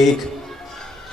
1।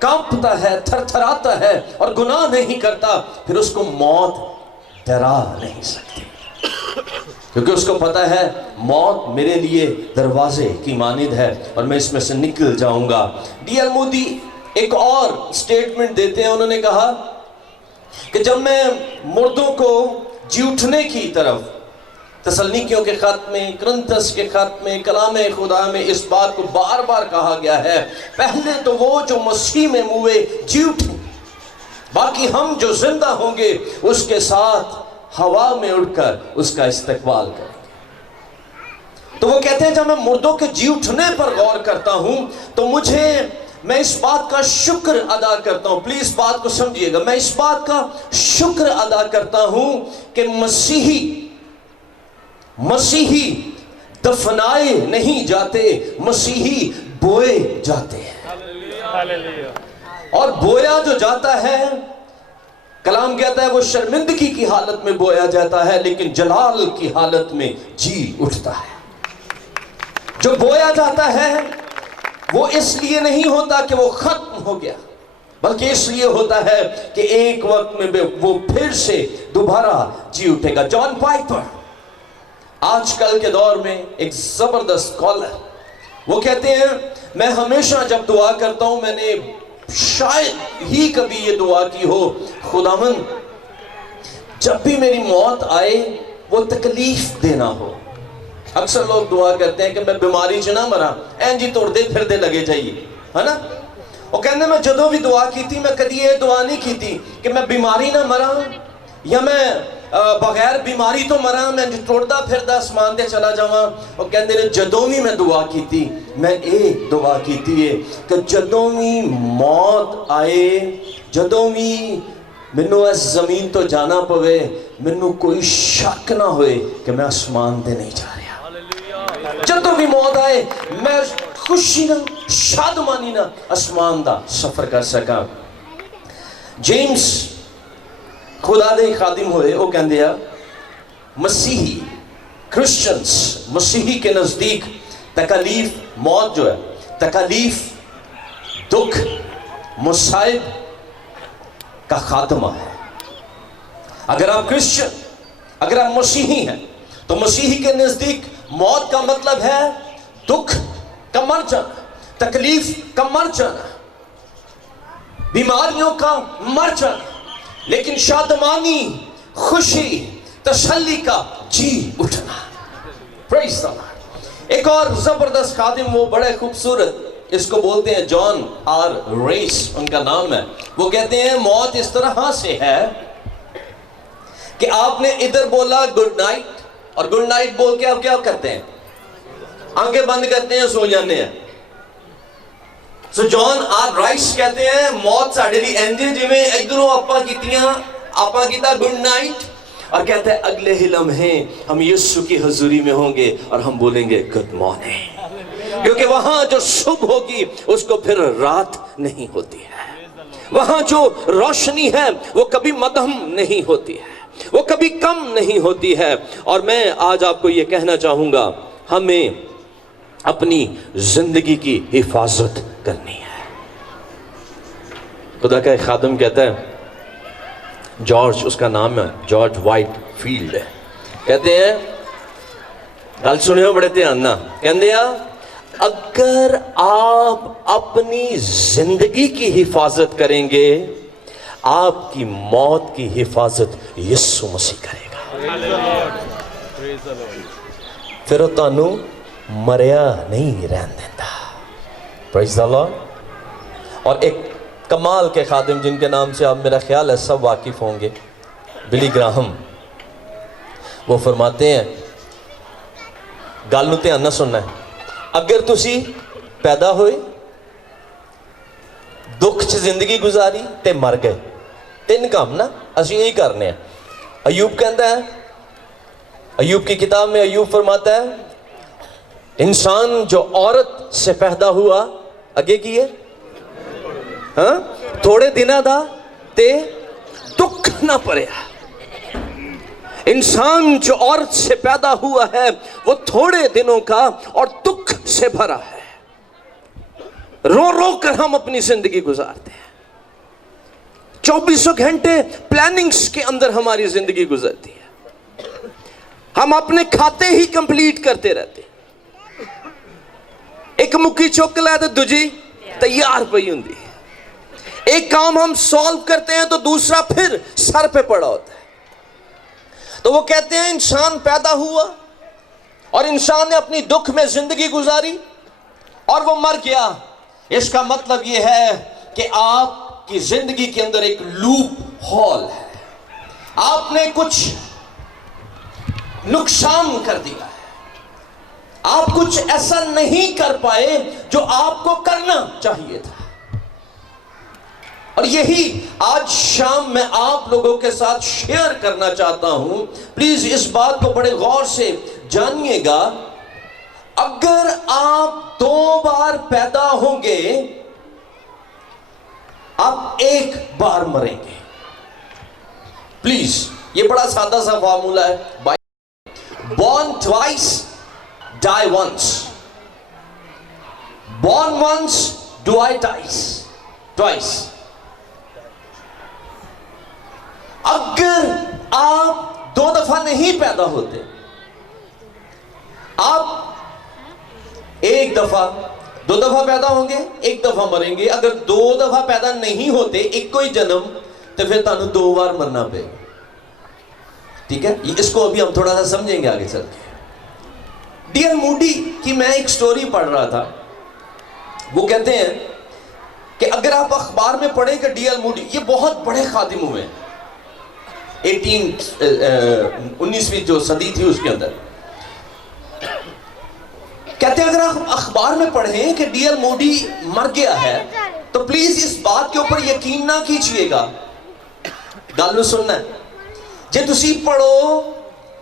کانپتا ہے, تھرتھراتا ہے اور گناہ نہیں کرتا, پھر اس کو موت ڈرا نہیں سکتی, کیونکہ اس کو پتا ہے موت میرے لیے دروازے کی مانند ہے اور میں اس میں سے نکل جاؤں گا. ڈی ایل مودی ایک اور سٹیٹمنٹ دیتے ہیں. انہوں نے کہا کہ جب میں مردوں کو جی اٹھنے کی طرف, تسلنیکیوں کے خط میں, کرنتس کے خط میں, کلام خدا میں اس بات کو بار بار کہا گیا ہے, پہلے تو وہ جو مسیح میں موئے جی اٹھیں, باقی ہم جو زندہ ہوں گے اس کے ساتھ ہوا میں اڑ کر اس کا استقبال کریں گے. تو وہ کہتے ہیں جب میں مردوں کے جی اٹھنے پر غور کرتا ہوں تو میں اس بات کا شکر ادا کرتا ہوں, پلیز بات کو سمجھیے گا, میں اس بات کا شکر ادا کرتا ہوں کہ مسیحی دفنائے نہیں جاتے, مسیحی بوئے جاتے ہیں. اور بویا جو جاتا ہے, کلام کہتا ہے وہ شرمندگی کی حالت میں بویا جاتا ہے لیکن جلال کی حالت میں جی اٹھتا ہے. جو بویا جاتا ہے وہ اس لیے نہیں ہوتا کہ وہ ختم ہو گیا, بلکہ اس لیے ہوتا ہے کہ ایک وقت میں وہ پھر سے دوبارہ جی اٹھے گا. جان پائپر آج کل کے دور میں ایک زبردست اسکالر, وہ کہتے ہیں میں ہمیشہ جب دعا کرتا ہوں, میں نے شاید ہی کبھی یہ دعا کی ہو, خداوند جب بھی میری موت آئے وہ تکلیف دینا ہو. اکثر لوگ دعا کرتے ہیں کہ میں بیماری چ نہ مرا, این جی توڑ دے پھر دے لگے چاہیے, ہے نا. وہ کہنے میں جدوں بھی دعا کی تھی, میں کدی یہ دعا نہیں کی تھی کہ میں بیماری نہ مرا یا میں بغیر بیماری تو مرا, میں ٹوڑدا پھردا اسمان تے چلا جاواں. وہ کہندے نے جدوں بھی میں دعا کیتی, میں ایک دعا کیتی ہے کہ جدوں بھی موت آئے, جدوں بھی مینوں اس زمین تو جانا پوے, مینوں کوئی شک نہ ہوئے کہ میں آسمان تے نہیں جا رہا. جدوں بھی موت آئے میں خوشی نہ, شادمانی نہ آسمان دا سفر کر سکا. جیمس خدا دے خادم ہوئے, وہ کہندے ہیں مسیحی کرسچنز, مسیحی کے نزدیک تکلیف, موت جو ہے تکلیف, دکھ, مصائب کا خاتمہ ہے. اگر آپ کرسچن, اگر آپ مسیحی ہیں تو مسیحی کے نزدیک موت کا مطلب ہے دکھ کا مر جانا, تکلیف کا مر جانا, بیماریوں کا مر جانا, لیکن شادمانی, خوشی, تسلی کا جی اٹھنا. پریز دی لارڈ. ایک اور زبردست خادم, وہ بڑے خوبصورت, اس کو بولتے ہیں جان آر ریس, ان کا نام ہے. وہ کہتے ہیں موت اس طرح سے ہے کہ آپ نے ادھر بولا گڈ نائٹ, اور گڈ نائٹ بول کے آپ کیا کرتے ہیں, آنکھیں بند کرتے ہیں, سو جاتے ہیں. سو جان آر رائس کہتے ہیں موت ساڑھے لی اینجے جی میں ادھروں آپا کیتا گڈ نائٹ, اور کہتے ہیں اگلے ہی لمحے ہم یسوع کی حضوری میں ہوں گے اور ہم بولیں گے گڈ مارننگ, کیونکہ وہاں جو صبح ہوگی اس کو پھر رات نہیں ہوتی ہے, وہاں جو روشنی ہے وہ کبھی مدھم نہیں ہوتی ہے, وہ کبھی کم نہیں ہوتی ہے. اور میں آج آپ کو یہ کہنا چاہوں گا, ہمیں اپنی زندگی کی حفاظت کرنی ہے. خدا کا ایک خادم کہتا ہے, جارج اس کا نام ہے, جارج وائٹ فیلڈ ہے, کہتے ہیں, گل سنیو بڑے دھیان نہ, کہندے ہیں اگر آپ اپنی زندگی کی حفاظت کریں گے, آپ کی موت کی حفاظت یسوع مسیح کرے گا. پھر وہ تانوں مریا نہیں رہن دیتا. پریز دی لارڈ. اور ایک کمال کے خادم جن کے نام سے آپ میرا خیال ہے سب واقف ہوں گے, بلی گراہم, وہ فرماتے ہیں, گل نوں دھیان نہ سننا ہے, اگر تسی پیدا ہوئے, دکھ چ زندگی گزاری تے مر گئے, تین کام نا اسی یہی کرنے ہیں. ایوب کہتا ہے, ایوب کی کتاب میں ایوب فرماتا ہے, انسان جو عورت سے پیدا ہوا اگے کی ہے, ہاں تھوڑے دنہ دا تے دکھ نہ پڑیا. انسان جو عورت سے پیدا ہوا ہے وہ تھوڑے دنوں کا اور دکھ سے بھرا ہے. رو رو کر ہم اپنی زندگی گزارتے ہیں. 24 گھنٹے پلاننگز کے اندر ہماری زندگی گزرتی ہے. ہم اپنے کھاتے ہی کمپلیٹ کرتے رہتے ہیں. ایک مکی چک لے تو دوجی تیار پئی ہوندی ہے. ایک کام ہم سولو کرتے ہیں تو دوسرا پھر سر پہ پڑا ہوتا ہے. تو وہ کہتے ہیں انسان پیدا ہوا اور انسان نے اپنی دکھ میں زندگی گزاری اور وہ مر گیا. اس کا مطلب یہ ہے کہ آپ کی زندگی کے اندر ایک لوپ ہول ہے. آپ نے کچھ نقصان کر دیا ہے. آپ کچھ ایسا نہیں کر پائے جو آپ کو کرنا چاہیے تھا. اور یہی آج شام میں آپ لوگوں کے ساتھ شیئر کرنا چاہتا ہوں. پلیز اس بات کو بڑے غور سے جانیے گا. اگر آپ 2 بار پیدا ہوں گے, آپ 1 بار مریں گے. پلیز یہ بڑا سادہ سا فارمولہ ہے. Born twice, die once. Born once, die twice. اگر آپ 2 دفعہ نہیں پیدا ہوتے, آپ 1 دفعہ 2 دفعہ پیدا ہوں گے, 1 دفعہ مریں گے. اگر 2 دفعہ پیدا نہیں ہوتے, ایک کوئی جنم, تو پھر تانوں 2 بار مرنا پے گا. ٹھیک ہے, اس کو ابھی ہم تھوڑا سا سمجھیں گے آگے چل کے. ڈیئر موڈی کی میں ایک سٹوری پڑھ رہا تھا. وہ کہتے ہیں کہ اگر آپ اخبار میں پڑھیں کہ ڈیئر موڈی, یہ بہت بڑے خادم ہوئے ہیں 19ویں جو صدی تھی اس کے اندر. کہتے ہیں اگر آپ اخبار میں پڑھیں کہ ڈیئر موڈی مر گیا ہے تو پلیز اس بات کے اوپر یقین نہ کیجئے گا. گل نو سننا ہے. جے تسی پڑھو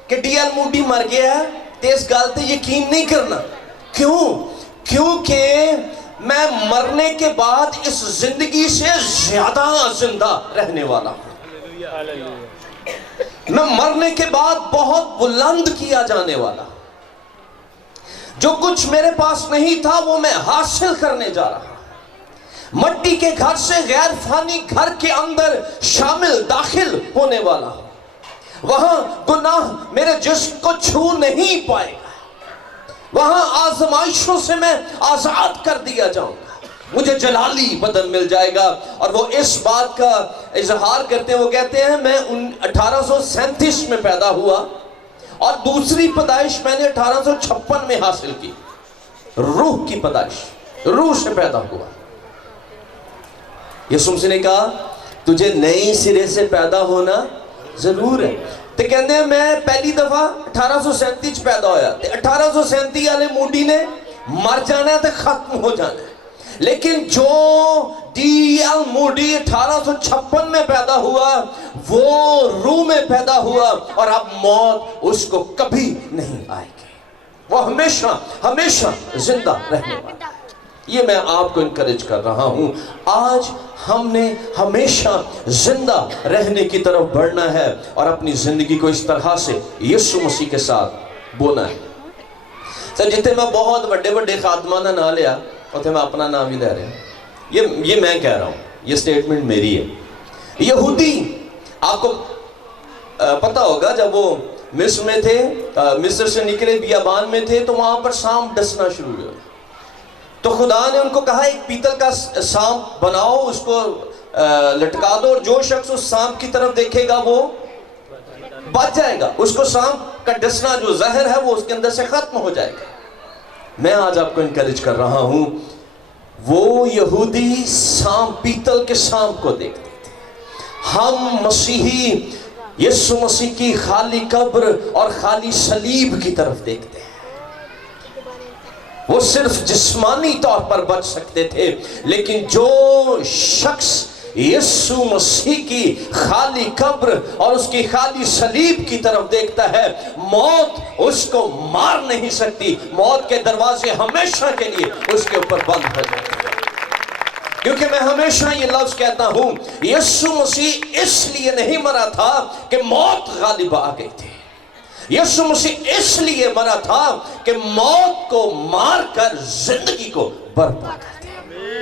کہ ڈیئر موڈی مر گیا ہے تو اس گل تے یقین نہیں کرنا. کیوں؟ کیونکہ میں مرنے کے بعد اس زندگی سے زیادہ زندہ رہنے والا ہوں. میں مرنے کے بعد بہت بلند کیا جانے والا. جو کچھ میرے پاس نہیں تھا وہ میں حاصل کرنے جا رہا. مٹی کے گھر سے غیر فانی گھر کے اندر شامل داخل ہونے والا ہوں. وہاں گناہ میرے جسم کو چھو نہیں پائے گا. وہاں آزمائشوں سے میں آزاد کر دیا جاؤں گا. مجھے جلالی بدن مل جائے گا. اور وہ اس بات کا اظہار کرتے ہیں, وہ کہتے ہیں میں 1837 میں پیدا ہوا اور دوسری پیدائش میں نے 1856 میں حاصل کی. روح کی پیدائش, روح سے پیدا ہوا. یسوع مسیح نے کہا تجھے نئے سرے سے پیدا ہونا ضرور ہے. تو کہتے ہیں میں پہلی دفعہ 1837 پیدا ہویا. 1837 والے موڈی نے مر جانا ہے تو ختم ہو جانا ہے. لیکن جو ڈی ایل موڈی 1856 میں پیدا ہوا وہ روح میں پیدا ہوا اور اب موت اس کو کبھی نہیں آئے گی. وہ ہمیشہ ہمیشہ زندہ رہنے والا. یہ میں آپ کو انکریج کر رہا ہوں. آج ہم نے ہمیشہ زندہ رہنے کی طرف بڑھنا ہے اور اپنی زندگی کو اس طرح سے یسوع مسیح کے ساتھ بونا ہے. سر جتنے میں بہت بڑے خادمانہ نہ لیا اتنے میں اپنا نام ہی لے رہا ہوں. یہ میں کہہ رہا ہوں, یہ سٹیٹمنٹ میری ہے. یہودی آپ کو پتہ ہوگا جب وہ مصر میں تھے, مصر سے نکلے بیابان میں تھے تو وہاں پر سانپ ڈسنا شروع ہوا. تو خدا نے ان کو کہا ایک پیتل کا سانپ بناؤ, اس کو لٹکا دو اور جو شخص اس سانپ کی طرف دیکھے گا وہ بچ جائے گا. اس کو سانپ کا ڈسنا جو زہر ہے وہ اس کے اندر سے ختم ہو جائے گا. میں آج آپ کو انکریج کر رہا ہوں, وہ یہودی سانپ, پیتل کے سانپ کو دیکھتے تھے. ہم مسیحی یسوع مسیح کی خالی قبر اور خالی صلیب کی طرف دیکھتے ہیں. وہ صرف جسمانی طور پر بچ سکتے تھے, لیکن جو شخص یسوع مسیح کی خالی قبر اور اس کی خالی صلیب کی طرف دیکھتا ہے, موت اس کو مار نہیں سکتی. موت کے دروازے ہمیشہ کے لیے اس کے اوپر بند ہو جاتے ہیں. کیونکہ میں ہمیشہ یہ لفظ کہتا ہوں, یسوع مسیح اس لیے نہیں مرا تھا کہ موت غالب آ گئی تھی. یسوع مسیح اس لیے مرا تھا کہ موت کو مار کر زندگی کو برپا کر دے.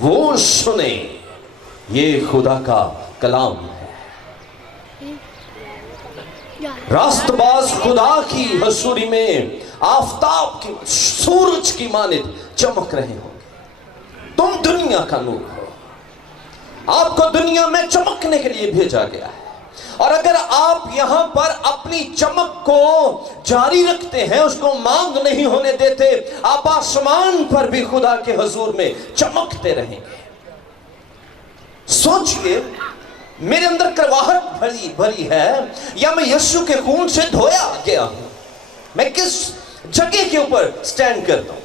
وہ سنے. یہ خدا کا کلام ہے. راست باز خدا کی حضوری میں آفتاب کی سورج کی مانند چمک رہے ہو. تم دنیا کا نور ہو. آپ کو دنیا میں چمکنے کے لیے بھیجا گیا ہے. اور اگر آپ یہاں پر اپنی چمک کو جاری رکھتے ہیں, اس کو مانگ نہیں ہونے دیتے, آپ آسمان پر بھی خدا کے حضور میں چمکتے رہیں گے. سوچئے, میرے اندر کرواہٹ بھری ہے, یا میں یسوع کے خون سے دھویا گیا ہوں؟ میں کس جگہ کے اوپر سٹینڈ کرتا ہوں؟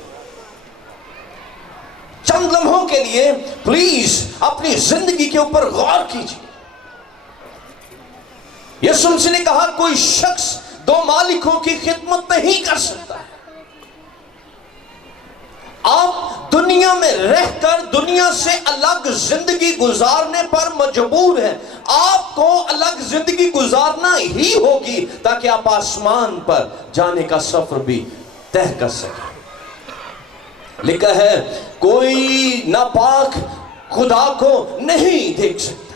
چند لمحوں کے لیے پلیز اپنی زندگی کے اوپر غور کیجیے. یسوع مسیح نے کہا کوئی شخص دو مالکوں کی خدمت نہیں کر سکتا ہے. آپ دنیا میں رہ کر دنیا سے الگ زندگی گزارنے پر مجبور ہیں. آپ کو الگ زندگی گزارنا ہی ہوگی تاکہ آپ آسمان پر جانے کا سفر بھی طے کر سکیں. لکھا ہے کوئی ناپاک خدا کو نہیں دیکھ سکتا.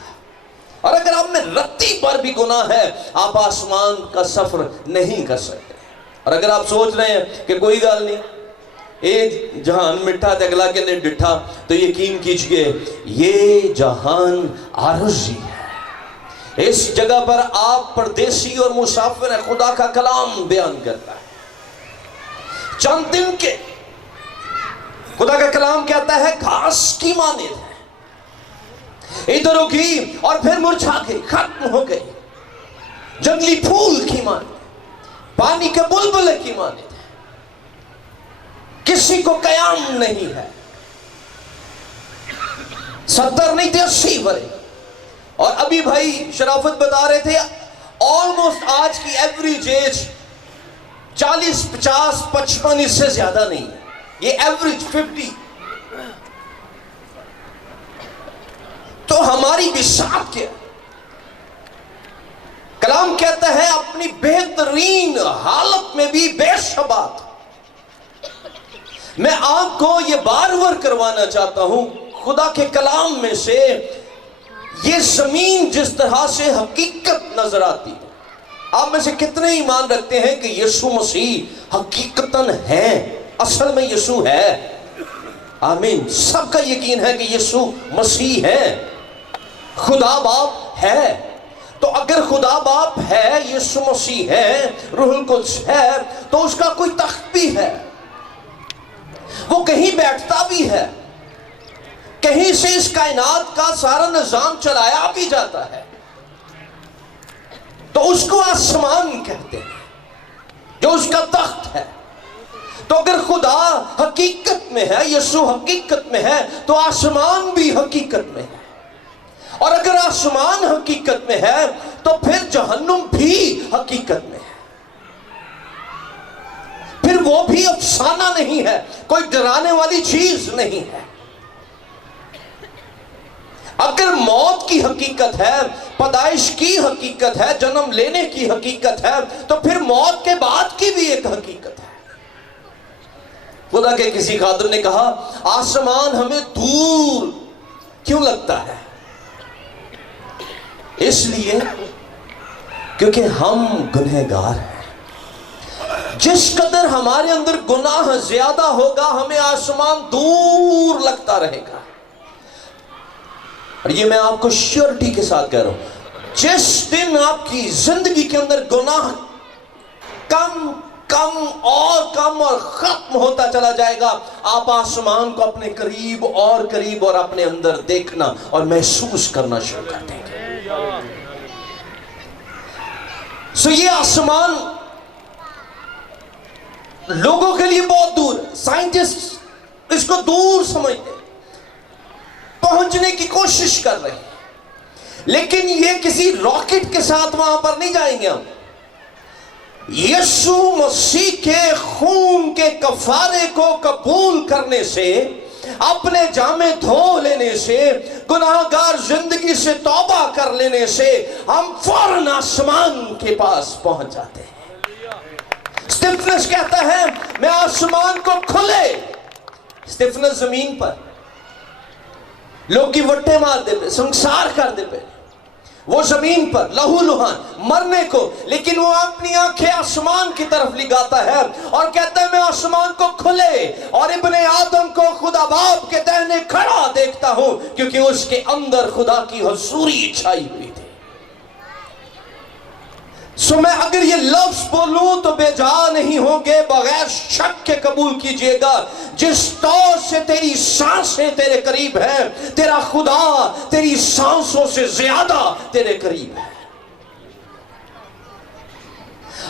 اور اگر آپ میں رتی پر بھی گناہ ہے, آپ آسمان کا سفر نہیں کر سکتے. اور اگر آپ سوچ رہے ہیں کہ کوئی گال نہیں, ایک جہان مٹھا تے اگلا کے دن ڈٹھا, تو یقین کیجئے یہ جہان عارضی ہے. اس جگہ پر آپ پردیسی اور مسافر ہیں. خدا کا کلام بیان کرتا ہے چند دن کے. خدا کا کلام کہتا ہے گھاس کی مانند ہے, ادھر اگی اور پھر مرجھا گئی, ختم ہو گئی. جنگلی پھول کی مانند, پانی کے بلبلے کی مانند ہے, کسی کو قیام نہیں ہے. 70 نہیں تھے 80 برے. اور ابھی بھائی شرافت بتا رہے تھے آلموسٹ آج کی ایوریج ایج 40 50 55 اس سے زیادہ نہیں ہے. یہ ایوریج 50. تو ہماری بساط کیا؟ کلام کہتا ہے اپنی بہترین حالت میں بھی بے ثبات. میں آپ کو یہ بار بار کروانا چاہتا ہوں, خدا کے کلام میں سے یہ زمین جس طرح سے حقیقت نظر آتی ہے. آپ میں سے کتنے ایمان رکھتے ہیں کہ یسوع مسیح حقیقتاً ہے, اصل میں یسوع ہے؟ آمین. سب کا یقین ہے کہ یسوع مسیح ہے, خدا باپ ہے. تو اگر خدا باپ ہے, یسوع مسیح ہے, روح القدس ہے, تو اس کا کوئی تخت بھی ہے, وہ کہیں بیٹھتا بھی ہے, کہیں سے اس کائنات کا سارا نظام چلایا بھی جاتا ہے. تو اس کو آسمان کہتے ہیں جو اس کا تخت ہے. تو اگر خدا حقیقت میں ہے, یسوع حقیقت میں ہے, تو آسمان بھی حقیقت میں ہے. اور اگر آسمان حقیقت میں ہے تو پھر جہنم بھی حقیقت میں ہے. پھر وہ بھی افسانہ نہیں ہے, کوئی ڈرانے والی چیز نہیں ہے. اگر موت کی حقیقت ہے, پیدائش کی حقیقت ہے, جنم لینے کی حقیقت ہے, تو پھر موت کے بعد کی بھی ایک حقیقت ہے. خدا کے کسی خادم نے کہا آسمان ہمیں دور کیوں لگتا ہے؟ اس لیے کیونکہ ہم گنہگار ہیں. جس قدر ہمارے اندر گناہ زیادہ ہوگا, ہمیں آسمان دور لگتا رہے گا. اور یہ میں آپ کو شیورٹی کے ساتھ کہہ رہا ہوں, جس دن آپ کی زندگی کے اندر گناہ کم کم اور ختم ہوتا چلا جائے گا, آپ آسمان کو اپنے قریب اور اپنے اندر دیکھنا اور محسوس کرنا شروع کر دیں گے. یہ آسمان لوگوں کے لیے بہت دور ہے. سائنٹسٹ اس کو دور سمجھتے ہیں, پہنچنے کی کوشش کر رہے ہیں, لیکن یہ کسی راکٹ کے ساتھ وہاں پر نہیں جائیں گے. ہم یسوع مسیح کے خون کے کفارے کو قبول کرنے سے, اپنے جامے دھو لینے سے, گناہگار زندگی سے توبہ کر لینے سے ہم فوراً آسمان کے پاس پہنچ جاتے ہیں. اسٹیفنس کہتا ہے میں آسمان کو کھلے, اسٹیفنس زمین پر, لوگ کی وٹے مار دے پہ، سنسار کر دے پہ، وہ زمین پر لہو لہان مرنے کو، لیکن وہ اپنی آنکھیں آسمان کی طرف لگاتا ہے اور کہتا ہے میں آسمان کو کھلے اور ابن آدم کو خدا باپ کے دہنے کھڑا دیکھتا ہوں، کیونکہ اس کے اندر خدا کی حضوری چھائی ہوئی تھی۔ سو میں اگر یہ لفظ بولوں تو بے جا نہیں ہوں گے، بغیر شک کے قبول کیجئے گا، جس طور سے تیری سانسیں تیرے قریب ہیں، تیرا خدا تیری سانسوں سے زیادہ تیرے قریب ہے۔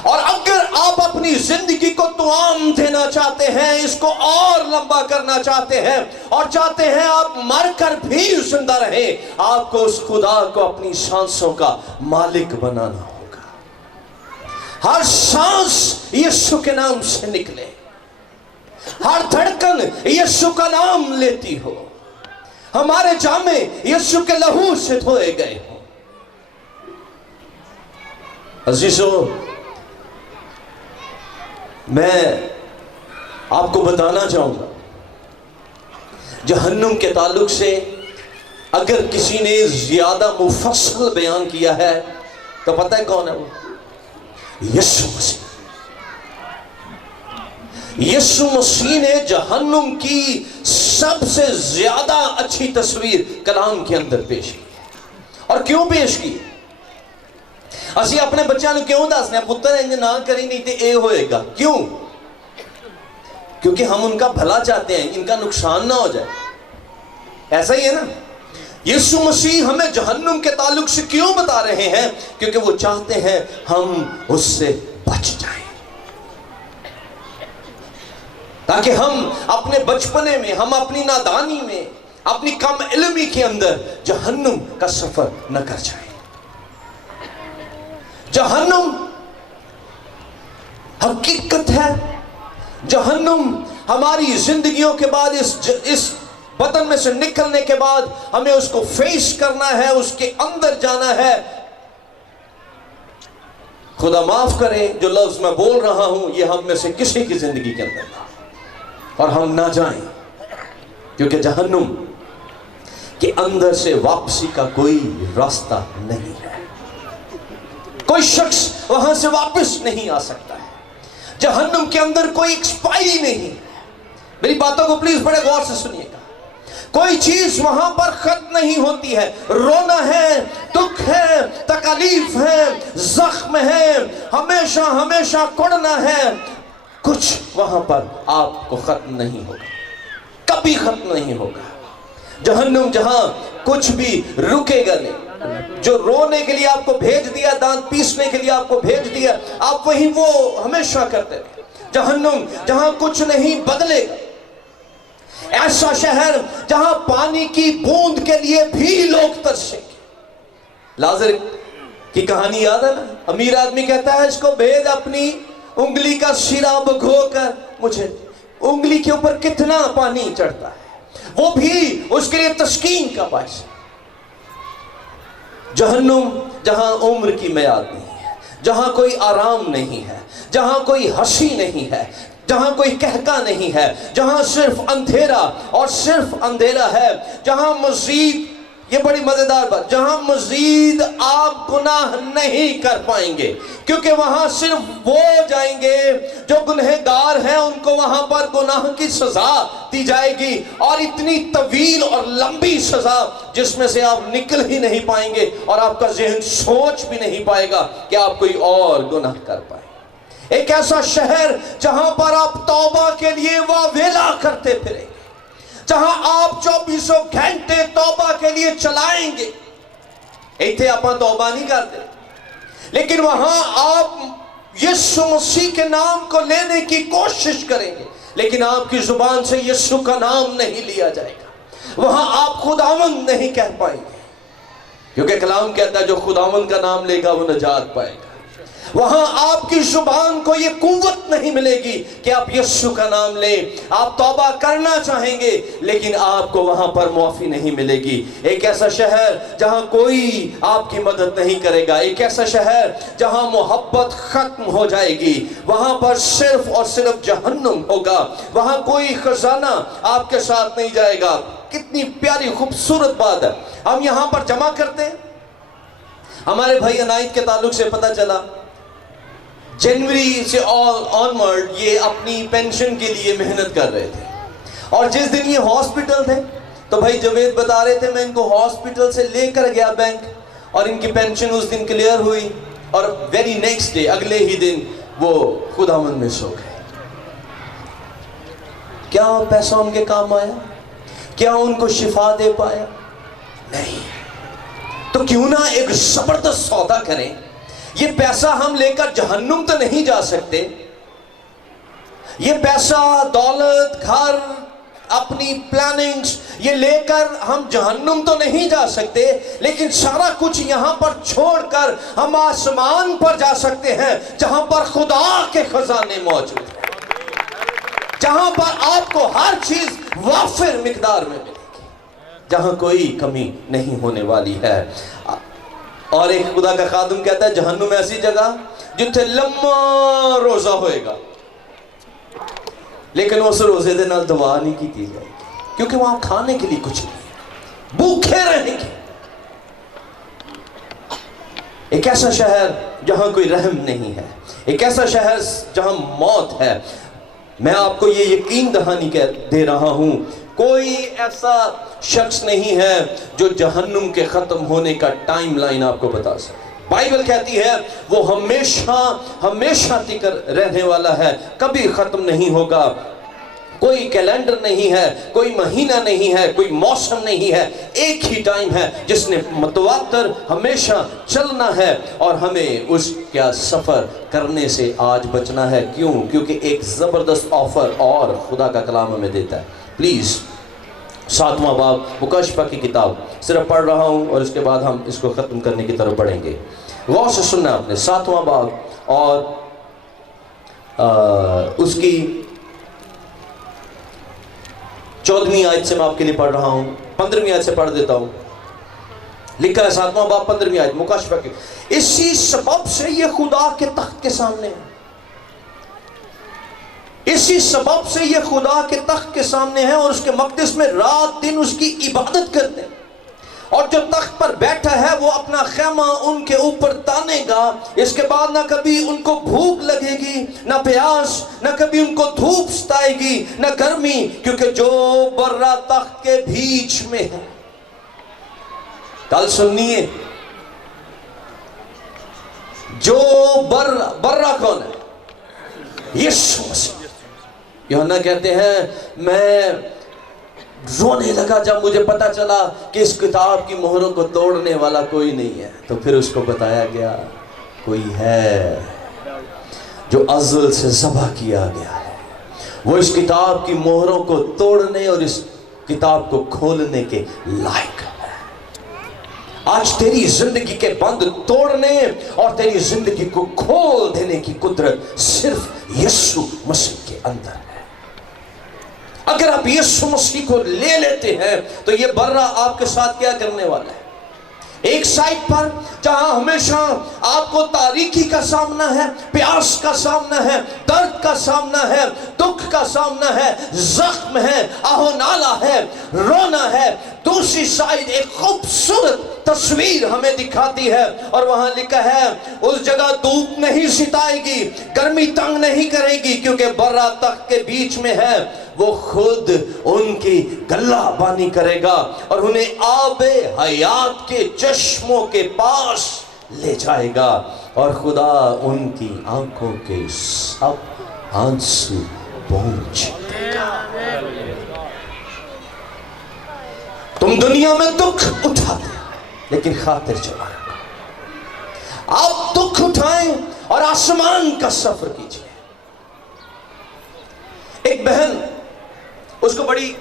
اور اگر آپ اپنی زندگی کو توام دینا چاہتے ہیں، اس کو اور لمبا کرنا چاہتے ہیں اور چاہتے ہیں آپ مر کر بھی زندہ رہیں، آپ کو اس خدا کو اپنی سانسوں کا مالک بنانا ہو۔ ہر سانس یسوع کے نام سے نکلے، ہر دھڑکن یسوع کا نام لیتی ہو، ہمارے جامے یسوع کے لہو سے دھوئے گئے ہوں۔ عزیزو، میں آپ کو بتانا چاہوں گا جہنم کے تعلق سے اگر کسی نے زیادہ مفصل بیان کیا ہے تو پتہ ہے کون ہے وہ؟ یسوع مسیح۔ یسوع مسیح نے جہنم کی سب سے زیادہ اچھی تصویر کلام کے اندر پیش کی، اور کیوں پیش کی؟ اسی اپنے بچوں نے کیوں دسنے پتر انج نہ کری نہیں تے اے ہوئے گا، کیوں؟ کیونکہ ہم ان کا بھلا چاہتے ہیں، ان کا نقصان نہ ہو جائے۔ ایسا ہی ہے نا؟ یسوع مسیح ہمیں جہنم کے تعلق سے کیوں بتا رہے ہیں؟ کیونکہ وہ چاہتے ہیں ہم اس سے بچ جائیں، تاکہ ہم اپنے بچپنے میں، ہم اپنی نادانی میں، اپنی کم علمی کے اندر جہنم کا سفر نہ کر جائیں۔ جہنم حقیقت ہے، جہنم ہماری زندگیوں کے بعد اس بدن میں سے نکلنے کے بعد ہمیں اس کو فیس کرنا ہے، اس کے اندر جانا ہے۔ خدا معاف کرے جو لفظ میں بول رہا ہوں یہ ہم میں سے کسی کی زندگی کے اندر نہ، اور ہم نہ جائیں، کیونکہ جہنم کے اندر سے واپسی کا کوئی راستہ نہیں ہے، کوئی شخص وہاں سے واپس نہیں آ سکتا ہے۔ جہنم کے اندر کوئی ایکسپائری نہیں ہے۔ میری باتوں کو پلیز بڑے غور سے سنیے گا، کوئی چیز وہاں پر ختم نہیں ہوتی ہے۔ رونا ہے، دکھ ہے، تکالیف ہے، زخم ہے، ہمیشہ ہمیشہ کڑنا ہے، کچھ وہاں پر آپ کو ختم نہیں ہوگا، کبھی ختم نہیں ہوگا۔ جہنم جہاں کچھ بھی رکے گا نہیں، جو رونے کے لیے آپ کو بھیج دیا، دانت پیسنے کے لیے آپ کو بھیج دیا، آپ وہیں وہ ہمیشہ کرتے رہے۔ جہنم جہاں کچھ نہیں بدلے گا، ایسا شہر جہاں پانی کی بوند کے لیے بھی لوگ ترسیں گے۔ لازر کی کہانی یاد ہے نا؟ امیر آدمی کہتا ہے اس کو بھیج اپنی انگلی کا سرا بگھو کر مجھے، انگلی کے اوپر کتنا پانی چڑھتا ہے، وہ بھی اس کے لیے تسکین کا باعث۔ جہنم جہاں عمر کی میعاد نہیں ہے، جہاں کوئی آرام نہیں ہے، جہاں کوئی ہنسی نہیں ہے، جہاں کوئی کہکا نہیں ہے، جہاں صرف اندھیرا اور صرف اندھیرا ہے، جہاں مزید، یہ بڑی مزیدار بات، جہاں مزید آپ گناہ نہیں کر پائیں گے، کیونکہ وہاں صرف وہ جائیں گے جو گنہگار ہیں، ان کو وہاں پر گناہ کی سزا دی جائے گی، اور اتنی طویل اور لمبی سزا جس میں سے آپ نکل ہی نہیں پائیں گے، اور آپ کا ذہن سوچ بھی نہیں پائے گا کہ آپ کوئی اور گناہ کر پائیں۔ ایک ایسا شہر جہاں پر آپ توبہ کے لیے واویلا کرتے پھریں گے، جہاں آپ 24 گھنٹے توبہ کے لیے چلائیں گے۔ ایتھے آپ توبہ نہیں کرتے، لیکن وہاں آپ یسوع مسیح کے نام کو لینے کی کوشش کریں گے، لیکن آپ کی زبان سے یسوع کا نام نہیں لیا جائے گا۔ وہاں آپ خداوند نہیں کہہ پائیں گے، کیونکہ کلام کہتا ہے جو خداوند کا نام لے گا وہ نجات پائے گا۔ وہاں آپ کی زبان کو یہ قوت نہیں ملے گی کہ آپ یسوع کا نام لیں۔ آپ توبہ کرنا چاہیں گے لیکن آپ کو وہاں پر معافی نہیں ملے گی۔ ایک ایسا شہر جہاں کوئی آپ کی مدد نہیں کرے گا، ایک ایسا شہر جہاں محبت ختم ہو جائے گی، وہاں پر صرف اور صرف جہنم ہوگا۔ وہاں کوئی خزانہ آپ کے ساتھ نہیں جائے گا، کتنی پیاری خوبصورت بات ہے. ہم یہاں پر جمع کرتے ہیں. ہمارے بھائی عنایت کے تعلق سے پتہ چلا جنوری سے آنورڈ یہ اپنی پینشن کے لیے محنت کر رہے تھے, اور جس دن یہ ہاسپٹل تھے تو بھائی جوید بتا رہے تھے میں ان کو ہاسپٹل سے لے کر گیا بینک, اور ان کی پینشن اس دن کلیئر ہوئی, اور ویری نیکسٹ ڈے اگلے ہی دن وہ خداوند میں سو گئے. کیا پیسہ ان کے کام آیا؟ کیا ان کو شفا دے پایا؟ نہیں. تو کیوں نہ ایک زبردست سودا کریں. یہ پیسہ ہم لے کر جہنم تو نہیں جا سکتے. یہ پیسہ, دولت, گھر, اپنی پلاننگز یہ لے کر ہم جہنم تو نہیں جا سکتے, لیکن سارا کچھ یہاں پر چھوڑ کر ہم آسمان پر جا سکتے ہیں جہاں پر خدا کے خزانے موجود ہیں, جہاں پر آپ کو ہر چیز وافر مقدار میں ملے گی, جہاں کوئی کمی نہیں ہونے والی ہے. اور ایک خدا کا خادم کہتا ہے جہنم ایسی جگہ جتھے لمبا روزہ ہوئے گا, لیکن اس روزے دے نال دعا نہیں کی جائے گی, کیونکہ وہاں کھانے کے لیے کچھ نہیں, بھوکے رہیں گے. ایک ایسا شہر جہاں کوئی رحم نہیں ہے, ایک ایسا شہر جہاں موت ہے. میں آپ کو یہ یقین دہانی دے رہا ہوں, کوئی ایسا شخص نہیں ہے جو جہنم کے ختم ہونے کا ٹائم لائن آپ کو بتا سکے. بائبل کہتی ہے وہ ہمیشہ ہمیشہ تک رہنے والا ہے, کبھی ختم نہیں ہوگا. کوئی کیلنڈر نہیں ہے, کوئی مہینہ نہیں ہے, کوئی موسم نہیں ہے, ایک ہی ٹائم ہے جس نے متواتر ہمیشہ چلنا ہے, اور ہمیں اس کا سفر کرنے سے آج بچنا ہے. کیوں؟ کیونکہ ایک زبردست آفر اور خدا کا کلام ہمیں دیتا ہے. پلیز 7واں باب مکاشفہ کی کتاب صرف پڑھ رہا ہوں, اور اس کے بعد ہم اس کو ختم کرنے کی طرف بڑھیں گے. غور سے سننا آپ نے 7واں باب, اور اس کی 14ویں آیت سے میں آپ کے لیے پڑھ رہا ہوں, 15ویں آیت سے پڑھ دیتا ہوں. لکھا ہے 7واں باب 15ویں آیت مکاشفہ کی, اسی سبب سے یہ خدا کے تخت کے سامنے ہے. اسی سبب سے یہ خدا کے تخت کے سامنے ہے, اور اس کے مقدس میں رات دن اس کی عبادت کرتے ہیں. اور جو تخت پر بیٹھا ہے وہ اپنا خیمہ ان کے اوپر تانے گا. اس کے بعد نہ کبھی ان کو بھوک لگے گی, نہ پیاس, نہ کبھی ان کو دھوپ ستائے گی, نہ گرمی, کیونکہ جو برہ تخت کے بیچ میں ہے. کل سنیے, جو برہ کون ہے؟ یسوع مسیح. یوحنا کہتے ہیں میں رونے لگا جب مجھے پتا چلا کہ اس کتاب کی مہروں کو توڑنے والا کوئی نہیں ہے. تو پھر اس کو بتایا گیا کوئی ہے جو ازل سے ذبح کیا گیا ہے, وہ اس کتاب کی مہروں کو توڑنے اور اس کتاب کو کھولنے کے لائق ہے. آج تیری زندگی کے بند توڑنے اور تیری زندگی کو کھول دینے کی قدرت صرف یسوع مسیح کے اندر ہے. اگر آپ یسوع مسیح کو لے لیتے ہیں تو یہ برہ آپ کے ساتھ کیا کرنے والا ہے؟ ایک سائٹ پر جہاں ہمیشہ آپ کو تاریکی کا سامنا ہے, پیاس کا سامنا ہے, درد کا سامنا ہے, دکھ کا سامنا ہے, زخم ہے, آہو نالا ہے, رونا ہے. دوسری سائڈ ایک خوبصورت تصویر ہمیں دکھاتی ہے, اور وہاں لکھا ہے اس جگہ دھوپ نہیں ستائے گی, گرمی تنگ نہیں کرے گی, کیونکہ برہ تخت کے بیچ میں ہے. وہ خود ان کی گلہ بانی کرے گا اور انہیں آب حیات کے چشموں کے پاس لے جائے گا, اور خدا ان کی آنکھوں کے سب آنسو پونچھ دے گا. تم دنیا میں دکھ اٹھاتے لیکن خاطر جمع رکھو. آپ دکھ اٹھائیں اور آسمان کا سفر کیجئے. ایک بہن, اس کو بڑی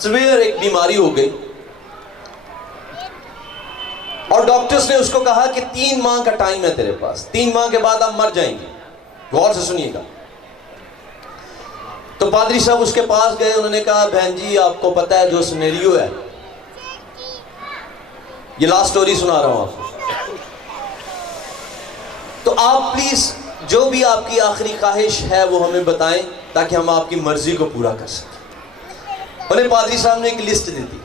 سویئر ایک بیماری ہو گئی, اور ڈاکٹرز نے اس کو کہا کہ 3 ماہ کا ٹائم ہے تیرے پاس, 3 ماہ کے بعد آپ مر جائیں گے. غور سے سنیے گا. تو پادری صاحب اس کے پاس گئے, انہوں نے کہا بہن جی آپ کو پتہ ہے جو سینیریو ہے, یہ لاسٹ سٹوری سنا رہا ہوں آپ کو, تو آپ پلیز جو بھی آپ کی آخری خواہش ہے وہ ہمیں بتائیں تاکہ ہم آپ کی مرضی کو پورا کر سکیں. انہیں پادری صاحب نے ایک لسٹ دی تھی,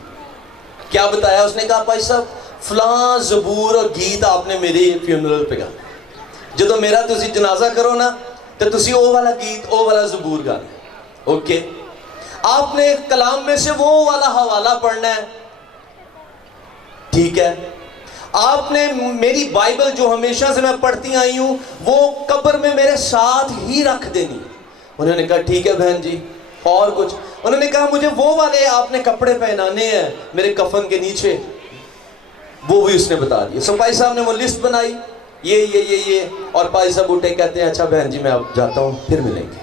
کیا بتایا اس نے؟ کہا بھائی صاحب فلاں زبور اور گیت آپ نے میری فیونرل پہ گانا، جدو میرا تسی جنازہ کرو نا تو تسی او والا گیت او والا زبور گانا، اوکے؟ آپ نے کلام میں سے وہ والا حوالہ پڑھنا ہے، ٹھیک ہے؟ آپ نے میری بائبل جو ہمیشہ سے میں پڑھتی آئی ہوں وہ قبر میں میرے ساتھ ہی رکھ دینی۔ انہوں نے کہا ٹھیک ہے بہن جی، اور کچھ؟ انہوں نے کہا مجھے وہ والے آپ نے کپڑے پہنانے ہیں میرے کفن کے نیچے، وہ بھی اس نے بتا دیا۔ سو پائی صاحب نے وہ لسٹ بنائی، یہ اور پائی صاحب اٹھے، کہتے ہیں اچھا بہن جی میں اب جاتا ہوں، پھر ملیں گے۔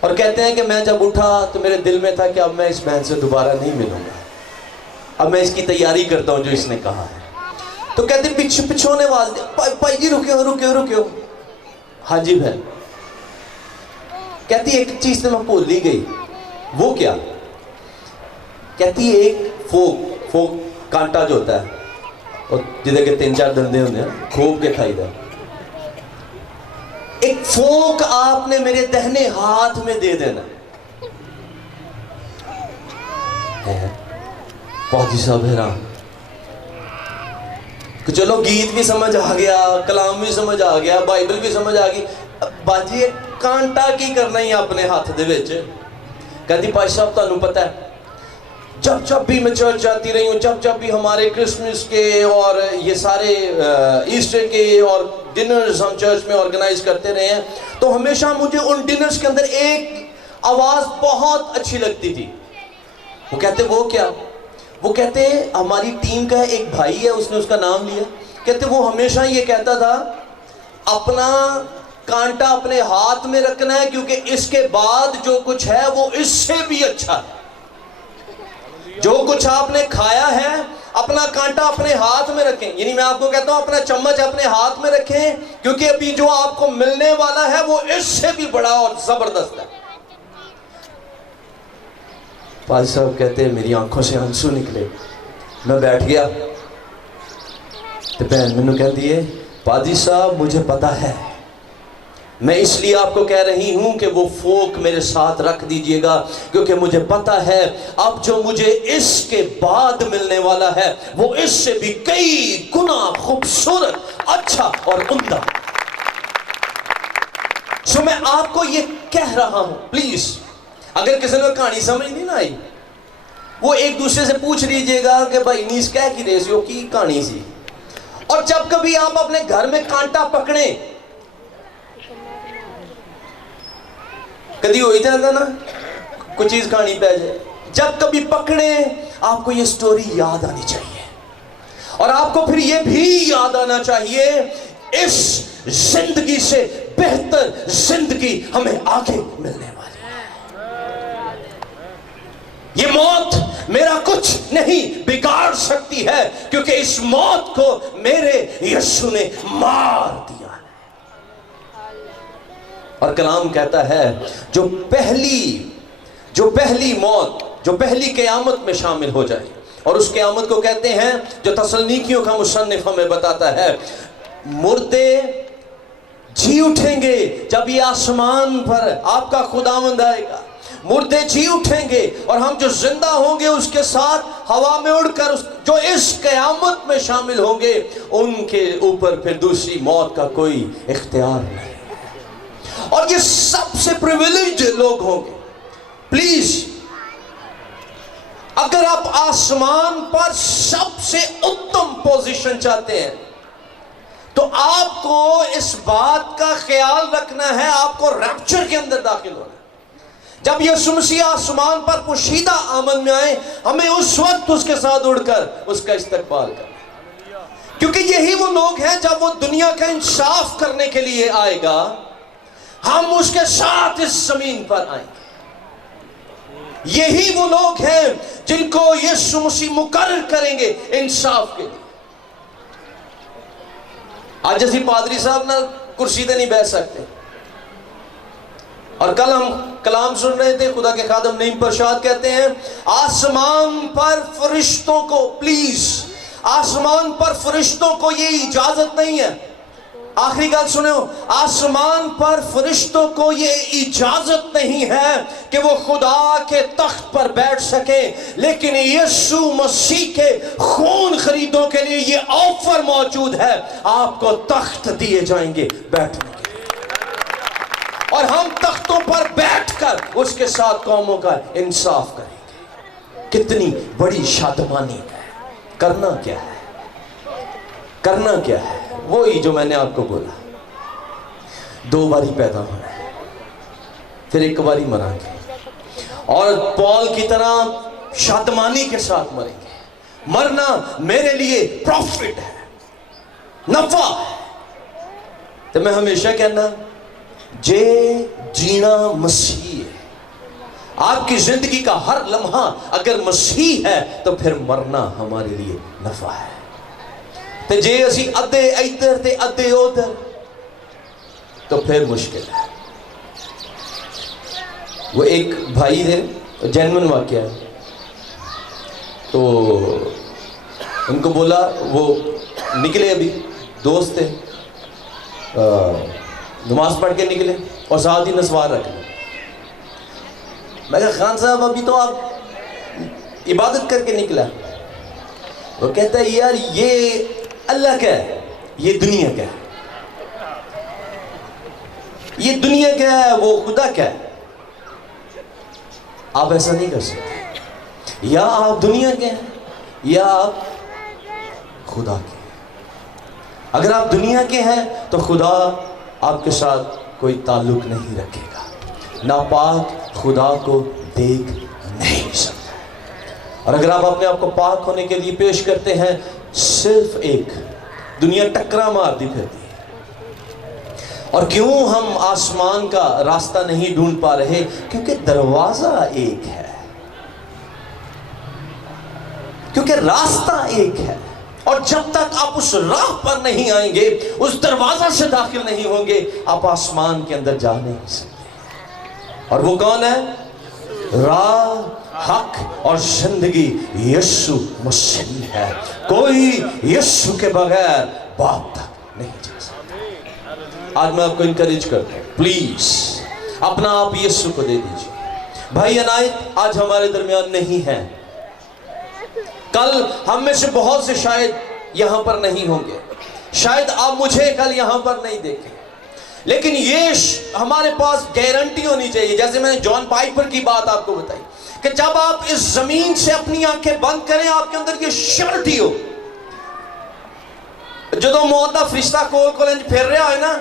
اور کہتے ہیں کہ میں جب اٹھا تو میرے دل میں تھا کہ اب میں اس بہن سے دوبارہ نہیں ملوں گا، اب میں اس کی تیاری کرتا ہوں جو اس نے کہا ہے۔ تو کہتے پچھونے والدے، پائی جی رکیو۔ ہاں جی بہن۔ کہتی ایک چیز تو میں بھول ہی گئی، وہ کیا؟ کہتی ایک فوک کانٹا جو ہوتا ہے اور جدھے کے 3-4 دندے ہوتے ہیں، کھوپ کے کھائی دا، ایک فوک آپ نے میرے دہنے ہاتھ میں دے دینا۔ پادری صاحب حیران کہ چلو گیت بھی سمجھ آ گیا، کلام بھی سمجھ آ گیا، بائبل بھی سمجھ آ گئی، باجی کانٹا کی کرنا ہی اپنے ہاتھ دے وچ؟ کہتی پاش صاحب تانوں پتہ ہے جب بھی میں چرچ جاتی رہی ہوں، جب بھی ہمارے کرسمس کے اور یہ سارے ایسٹر کے اور ڈنرز ہم چرچ میں آرگنائز کرتے رہے ہیں، تو ہمیشہ مجھے ان ڈنرز کے اندر ایک آواز بہت اچھی لگتی تھی۔ وہ کہتے وہ کیا؟ وہ کہتے ہماری ٹیم کا ایک بھائی ہے، اس نے اس کا نام لیا، کہتے وہ ہمیشہ یہ کہتا تھا اپنا کانٹا اپنے ہاتھ میں رکھنا ہے کیونکہ اس کے بعد جو کچھ ہے وہ اس سے بھی اچھا ہے۔ جو کچھ آپ نے کھایا ہے اپنا کانٹا اپنے ہاتھ میں رکھیں، یعنی میں آپ کو کہتا ہوں اپنا چمچ اپنے ہاتھ میں رکھیں کیونکہ ابھی جو آپ کو ملنے والا ہے وہ اس سے بھی بڑا اور زبردست ہے۔ پادری صاحب کہتے ہیں میری آنکھوں سے آنسو نکلے، میں بیٹھ گیا تو بہن میں نے کہہ دیے پادری صاحب مجھے پتا ہے، میں اس لیے آپ کو کہہ رہی ہوں کہ وہ فوک میرے ساتھ رکھ دیجئے گا کیونکہ مجھے پتا ہے اب جو مجھے اس کے بعد ملنے والا ہے وہ اس سے بھی کئی گنا خوبصورت، اچھا اور عمدہ۔ سو میں آپ کو یہ کہہ رہا ہوں، پلیز اگر کسی نے کہانی سمجھ نہیں نہ آئی وہ ایک دوسرے سے پوچھ لیجئے گا کہ بھائی نیس کہہ کی ریسی ہو کی کہانی سی۔ اور جب کبھی آپ اپنے گھر میں کانٹا پکڑیں، کدی ہوئی جاتا نا کوئی چیز کھانی پہ جائے، جب کبھی پکڑیں آپ کو یہ سٹوری یاد آنی چاہیے، اور آپ کو پھر یہ بھی یاد آنا چاہیے اس زندگی سے بہتر زندگی ہمیں آگے ملنے والی ہے۔ یہ موت میرا کچھ نہیں بگاڑ سکتی ہے کیونکہ اس موت کو میرے یسوع نے مار دیا۔ اور کلام کہتا ہے جو پہلی موت، جو پہلی قیامت میں شامل ہو جائے، اور اس قیامت کو کہتے ہیں جو تسلنیکیوں کا مصنف ہمیں بتاتا ہے، مردے جی اٹھیں گے جب یہ آسمان پر آپ کا خداوند آئے گا، مردے جی اٹھیں گے اور ہم جو زندہ ہوں گے اس کے ساتھ ہوا میں اڑ کر جو اس قیامت میں شامل ہوں گے ان کے اوپر پھر دوسری موت کا کوئی اختیار نہیں، اور یہ سب سے پریویلیج لوگ ہوں گے۔ پلیز اگر آپ آسمان پر سب سے اتم پوزیشن چاہتے ہیں تو آپ کو اس بات کا خیال رکھنا ہے، آپ کو ریپچر کے اندر داخل ہونا ہے۔ جب یسوع مسیح آسمان پر پوشیدہ آمد میں آئے ہمیں اس وقت اس کے ساتھ اڑ کر اس کا استقبال کرنا، کیونکہ یہی وہ لوگ ہیں جب وہ دنیا کا انصاف کرنے کے لیے آئے گا ہم اس کے ساتھ اس زمین پر آئیں گے۔ یہی وہ لوگ ہیں جن کو یسوع مسیح مقرر کریں گے انصاف کے لیے۔ آج اسی پادری صاحب نہ کرسی تے نہیں بیٹھ سکتے، اور کل ہم کلام سن رہے تھے، خدا کے خادم نعیم پرشاد کہتے ہیں آسمان پر فرشتوں کو، پلیز آسمان پر فرشتوں کو یہ اجازت نہیں ہے آخری گل سنو، آسمان پر فرشتوں کو یہ اجازت نہیں ہے کہ وہ خدا کے تخت پر بیٹھ سکے، لیکن یسوع مسیح کے خون خریدوں کے لیے یہ آفر موجود ہے، آپ کو تخت دیے جائیں گے بیٹھنے کے، اور ہم تختوں پر بیٹھ کر اس کے ساتھ قوموں کا انصاف کریں گے۔ کتنی بڑی شادمانی ہے۔ کرنا کیا ہے؟ کرنا کیا ہے؟ وہی جو میں نے آپ کو بولا، 2 باری پیدا ہونا ہے، پھر 1 باری مریں گے، اور پال کی طرح شادمانی کے ساتھ مریں گے۔ مرنا میرے لیے پروفٹ ہے، نفع ہے۔ تو میں ہمیشہ کہنا، جے جینا مسیح ہے۔ آپ کی زندگی کا ہر لمحہ اگر مسیح ہے تو پھر مرنا ہمارے لیے نفع ہے۔ تے جے اسی ادھے ادھر تے ادھے ادھر تو پھر مشکل ہے۔ وہ ایک بھائی تھے، جینون واقعہ ہے، تو ان کو بولا، وہ نکلے، ابھی دوست تھے، نماز پڑھ کے نکلے اور ساتھ ہی نسوار رکھ لیں۔ میں کہا خان صاحب ابھی تو آپ عبادت کر کے نکلا۔ وہ کہتا ہے یار یہ اللہ کیا ہے، یہ دنیا کیا ہے، یہ دنیا کیا ہے، وہ خدا کیا ہے۔ آپ ایسا نہیں کر سکتے، یا آپ دنیا کے ہیں یا آپ خدا کے ہیں۔ اگر آپ دنیا کے ہیں تو خدا آپ کے ساتھ کوئی تعلق نہیں رکھے گا، ناپاک خدا کو دیکھ نہیں سکتا۔ اور اگر آپ اپنے آپ کو پاک ہونے کے لیے پیش کرتے ہیں، صرف ایک دنیا ٹکرا مار دی پھرتی ہے۔ اور کیوں ہم آسمان کا راستہ نہیں ڈھونڈ پا رہے؟ کیونکہ دروازہ ایک ہے، کیونکہ راستہ ایک ہے، اور جب تک آپ اس راہ پر نہیں آئیں گے، اس دروازہ سے داخل نہیں ہوں گے، آپ آسمان کے اندر جا نہیں سکتے۔ اور وہ کون ہے؟ راہ، حق اور زندگی یسوع مسیح ہے۔ کوئی یسوع کے بغیر باپ تک نہیں جا سکتا۔ آج میں آپ کو انکریج کرتا ہوں، پلیز اپنا آپ یسوع کو دے دیجئے۔ بھائی عنایت آج ہمارے درمیان نہیں ہیں، کل ہم میں سے بہت سے شاید یہاں پر نہیں ہوں گے، شاید آپ مجھے کل یہاں پر نہیں دیکھیں، لیکن یہ ہمارے پاس گارنٹی ہونی چاہیے، جیسے میں نے جان پائپر کی بات آپ کو بتائی، کہ جب آپ اس زمین سے اپنی آنکھیں بند کریں، آپ کے اندر یہ شرٹی ہو، جدو موت دا فرشتہ کول کولنج پھر رہا ہے نا،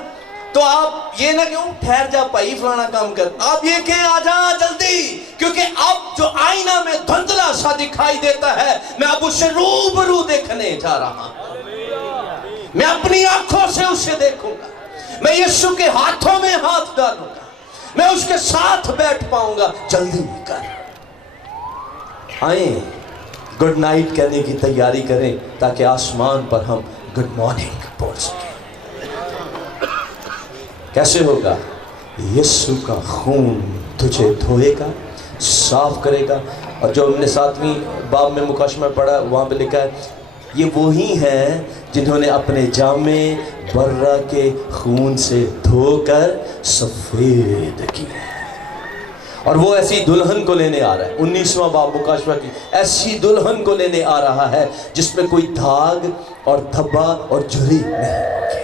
تو آپ یہ نہ کہوں ٹھہر جا پائی فلانا کام کر، آپ یہ کہیں آ جا جلدی، کیونکہ اب جو آئینہ میں دھندلا سا دکھائی دیتا ہے، میں اب اسے روبرو دیکھنے جا رہا ہوں، میں اپنی آنکھوں سے اسے دیکھوں گا، میں یسوع کے ہاتھوں میں ہاتھ ڈالوں گا، میں اس کے ساتھ بیٹھ پاؤں گا۔ جلدی کر، آئیں گڈ نائٹ کہنے کی تیاری کریں، تاکہ آسمان پر ہم گڈ مارننگ بول سکیں۔ کیسے ہوگا؟ یسوع کا خون تجھے دھوئے گا، صاف کرے گا۔ اور جو ہم نے 7ویں باب میں مکاشمہ پڑھا، وہاں پہ لکھا ہے یہ وہی ہیں جنہوں نے اپنے جامے برہ کے خون سے دھو کر سفید کی، اور وہ ایسی دلہن کو لینے آ رہا ہے۔ 19واں باب مکاشفہ کی، ایسی دلہن کو لینے آ رہا ہے جس میں کوئی داغ اور دھبا اور جھری نہیں ہوگی۔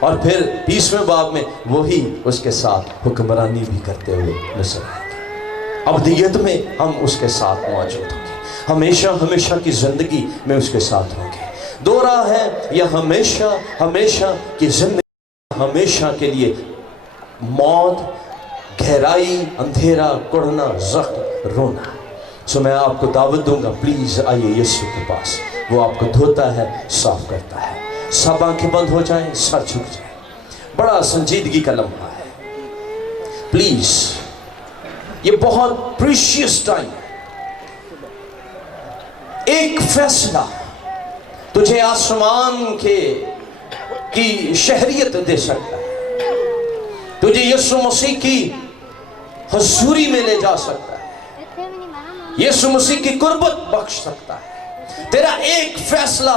اور پھر 20ویں باب میں وہی اس کے ساتھ حکمرانی بھی کرتے ہوئے نظر آئیں گے۔ ابدیت میں ہم اس کے ساتھ موجود ہوں گے، ہمیشہ ہمیشہ کی زندگی میں اس کے ساتھ ہوں گے۔ 2 راہ ہے، یا ہمیشہ ہمیشہ کی زندگی، ہمیشہ کے لیے موت، گہرائی، اندھیرا، کڑنا، زخم، رونا۔ سو میں آپ کو دعوت دوں گا، پلیز آئیے یسوع کے پاس، وہ آپ کو دھوتا ہے، صاف کرتا ہے۔ سب آنکھیں بند ہو جائیں، سر جھک جائیں، بڑا سنجیدگی کا لمحہ ہے، پلیز یہ بہت پریشیس ٹائم ہے۔ ایک فیصلہ تجھے آسمان کی شہریت دے سکتا ہے، تجھے یسوع مسیح کی حضوری میں لے جا سکتا ہے، یسوع مسیح کی قربت بخش سکتا ہے۔ تیرا ایک فیصلہ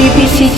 PPC